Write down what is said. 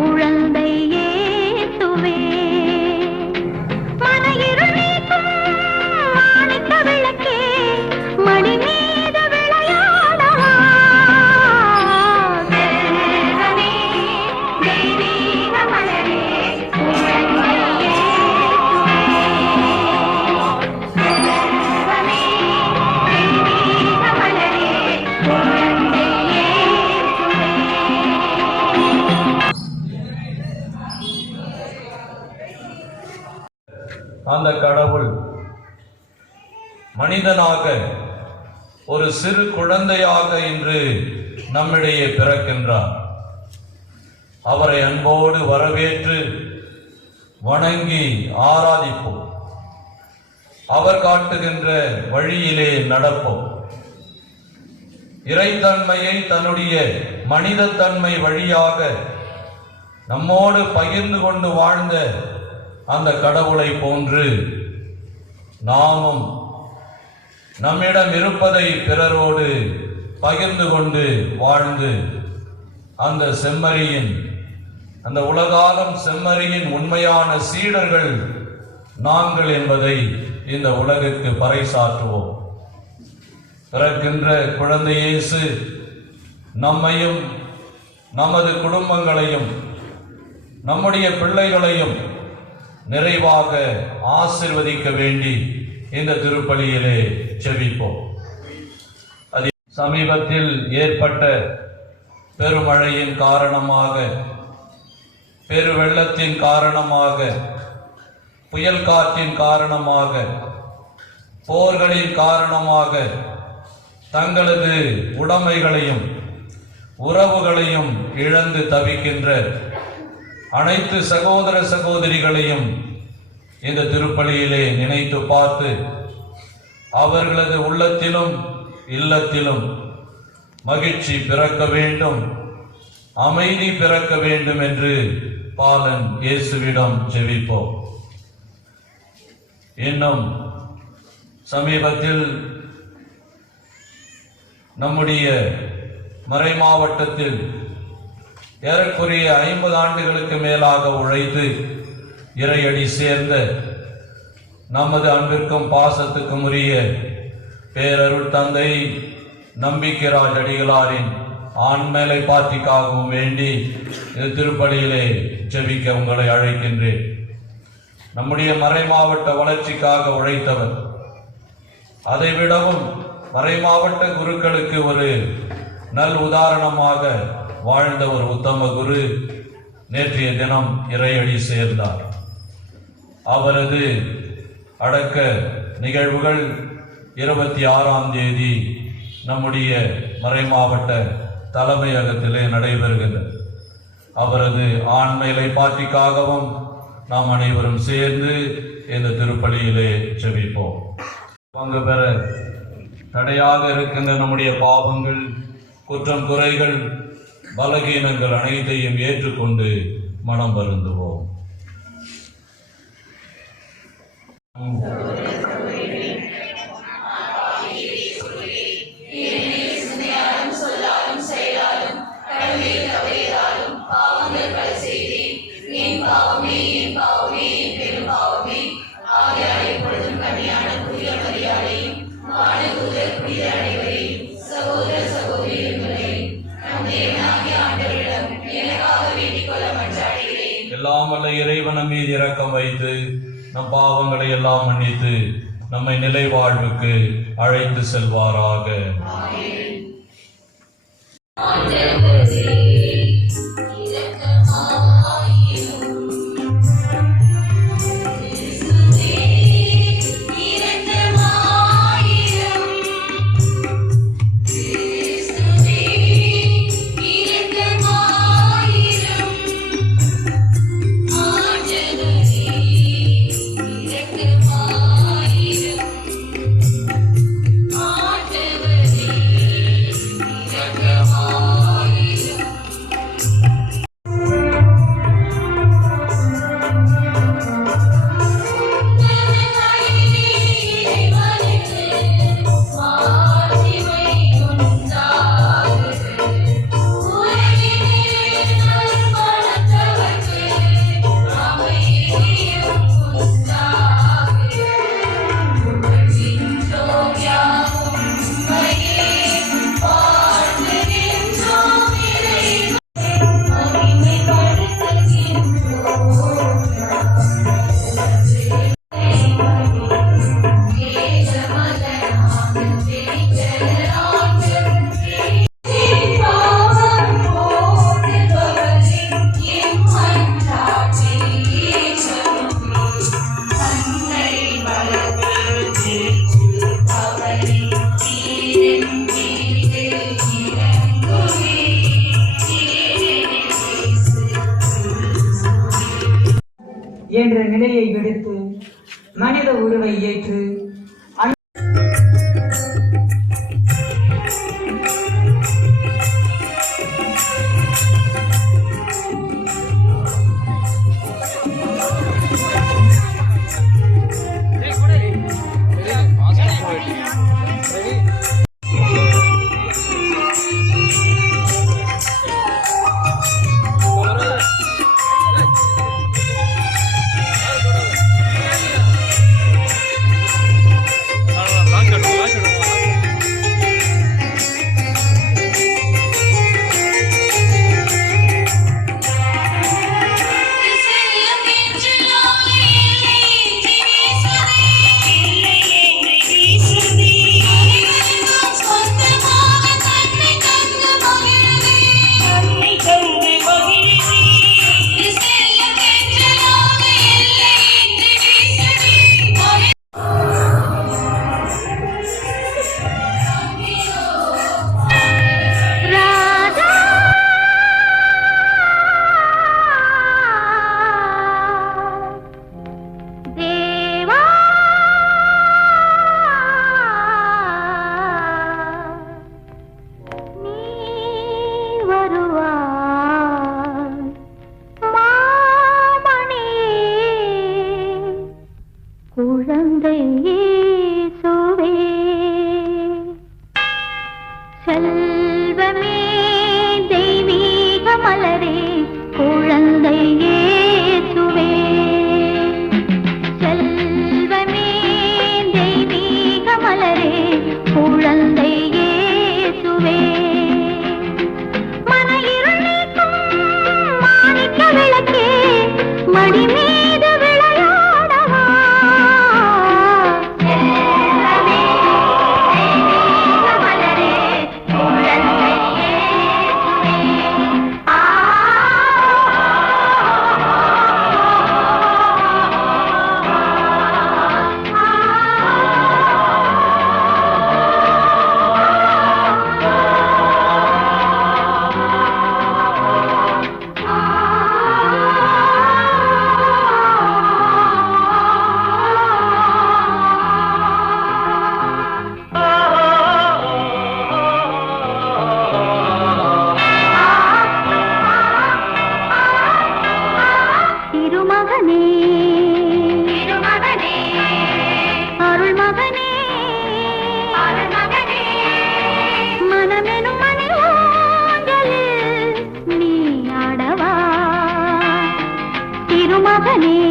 குழந்தை இயேசுவே அந்த கடவுள் மனிதனாக ஒரு சிறு குழந்தையாக இன்று நம்மிடையே பிறக்கின்றார். அவரை அன்போடு வரவேற்று வணங்கி ஆராதிப்போம். அவர் காட்டுகின்ற வழியிலே நடப்போம். இறைத்தன்மையை தன்னுடைய மனிதத்தன்மை வழியாக நம்மோடு பகிர்ந்து கொண்டு வாழ்ந்த அந்த கடவுளை போன்று நாமும் நம்மிடம் இருப்பதை பிறரோடு பகிர்ந்து கொண்டு வாழ்ந்து அந்த செம்மறியின் அந்த உலகாலம் செம்மறியின் உண்மையான சீடர்கள் நாங்கள் என்பதை இந்த உலகுக்கு பறைசாற்றுவோம். பிறக்கின்ற குழந்தை இயேசு நம்மையும் நமது குடும்பங்களையும் நம்முடைய பிள்ளைகளையும் நிறைவாக ஆசிர்வதிக்க வேண்டி இந்த திருப்பலியிலே செவிப்போம் அது சமீபத்தில் ஏற்பட்ட பெருமழையின் காரணமாக பெருவெள்ளத்தின் காரணமாக புயல் காற்றின் காரணமாக போர்களின் காரணமாக தங்களது உடைமைகளையும் உறவுகளையும் இழந்து தவிக்கின்ற அனைத்து சகோதர சகோதரிகளையும் இந்த திருப்பலியிலே நினைத்து பார்த்து அவர்களது உள்ளத்திலும் இல்லத்திலும் மகிழ்ச்சி பிறக்க வேண்டும் அமைதி பிறக்க வேண்டும் என்று பாலன் இயேசுவிடம் செவிப்போம் இன்னும் சமீபத்தில் நம்முடைய மறைமாவட்டத்தில் ஏறக்குறைய ஐம்பது ஆண்டுகளுக்கு மேலாக உழைத்து இறையடி சேர்ந்த நமது அன்பிற்கும் பாசத்துக்கும் உரிய பேரருள் தந்தை நம்பிக்கைராஜ் அடிகளாரின் ஆண்மேலை பாத்திக்காகவும் வேண்டி இது திருப்பலியிலே ஜெபிக்க உங்களை அழைக்கின்றேன். நம்முடைய மறைமாவட்ட வளர்ச்சிக்காக உழைத்தவர். அதைவிடவும் மறைமாவட்ட குருக்களுக்கு ஒரு நல் உதாரணமாக வாழ்ந்த ஒரு உத்தம குரு நேற்றைய தினம் இறையடி சேர்ந்தார். அவரது அடக்க நிகழ்வுகள் இருபத்தி ஆறாம் தேதி நம்முடைய மறை மாவட்ட தலைமையகத்திலே நடைபெறுகின்றது அவரது ஆண்மையிலை பாட்டிக்காகவும் நாம் அனைவரும் சேர்ந்து இந்த திருப்பலியிலே செவிப்போம் பங்கு பெற தடையாக இருக்கின்ற நம்முடைய பாவங்கள் குற்றம் குறைகள் பலகீனங்கள் அனைத்தையும் ஏற்றுக்கொண்டு மனம் வருந்துவோம். இரக்கம் வைத்து நம் பாவங்களை எல்லாம் மன்னித்து நம்மை நிலை வாழ்வுக்கு அழைத்து செல்வாராக. என்ற நிலையை விடுத்து மனித உருவை ஏற்று ಬರುವ அடிமை बने।